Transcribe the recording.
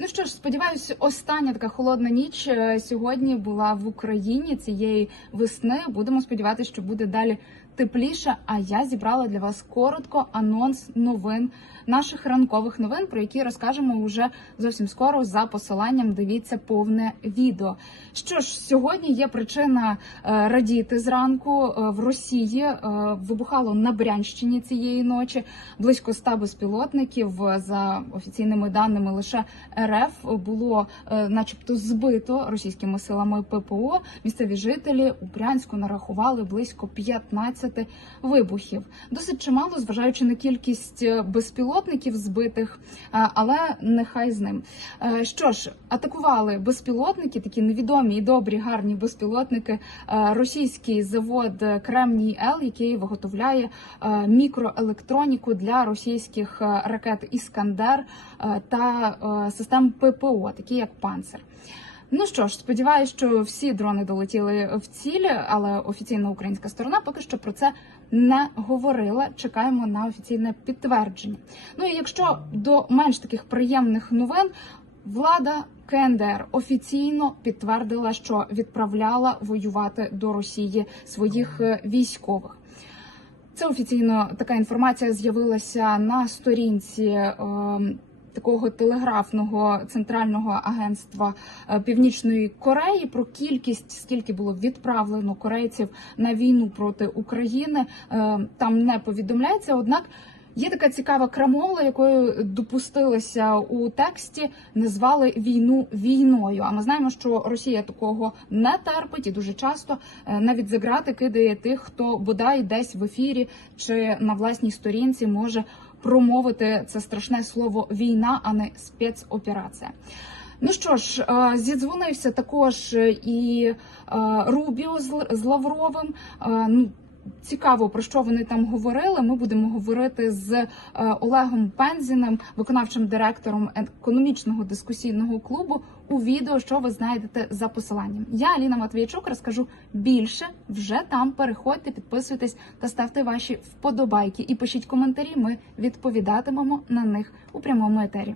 Ну що ж, сподіваюся, остання така холодна ніч е, сьогодні була в Україні цієї весни. Будемо сподіватися, що буде далі тепліше. А я зібрала для вас коротко анонс новин наших ранкових новин, про які розкажемо вже зовсім скоро за посиланням. Дивіться повне відео. Що ж, сьогодні є причина е, радіти зранку е, в Росії. Вибухало на Брянщині цієї ночі близько 100 безпілотників. За офіційними даними, лише РФ було, е, начебто, збито російськими силами ППО. Місцеві жителі у Брянську нарахували близько 15 вибухів. Досить чимало, зважаючи на кількість е, безпілотників збитих, е, але нехай з ним. Що ж, атакували безпілотники, такі невідомі і добрі, гарні безпілотники. Російський завод Кремній Л, який виготовляє мікроелектроніку для російських ракет Іскандер та е, систем ППО, такі як Панцер. Ну що ж, сподіваюся, що всі дрони долетіли в ціль, але офіційна українська сторона поки що про це не говорила. Чекаємо на офіційне підтвердження. Ну і якщо до менш таких приємних новин, влада КНДР офіційно підтвердила, що відправляла воювати до Росії своїх е, військових. Це офіційно така інформація з'явилася на сторінці. е, Такого телеграфного центрального агентства е, Північної Кореї про кількість, скільки було відправлено корейців на війну проти України, е, там не повідомляється. Однак є така цікава крамола, якою допустилися у тексті, назвали війну війною. А ми знаємо, що Росія такого не терпить і дуже часто е, навіть за грати кидає тих, хто бодай десь в ефірі чи на власній сторінці може промовити це страшне слово війна, а не спецоперація. Ну що ж, е, зідзвонився також і е, Рубіо з Лавровим. Цікаво про що вони там говорили. Ми будемо говорити з е, Олегом Пензіним, виконавчим директором економічного дискусійного клубу. У відео, що ви знайдете за посиланням. Я Аліна Матвійчук розкажу більше. Вже там переходьте, підписуйтесь та ставте ваші вподобайки і пишіть коментарі. Ми відповідатимемо на них у прямому етері.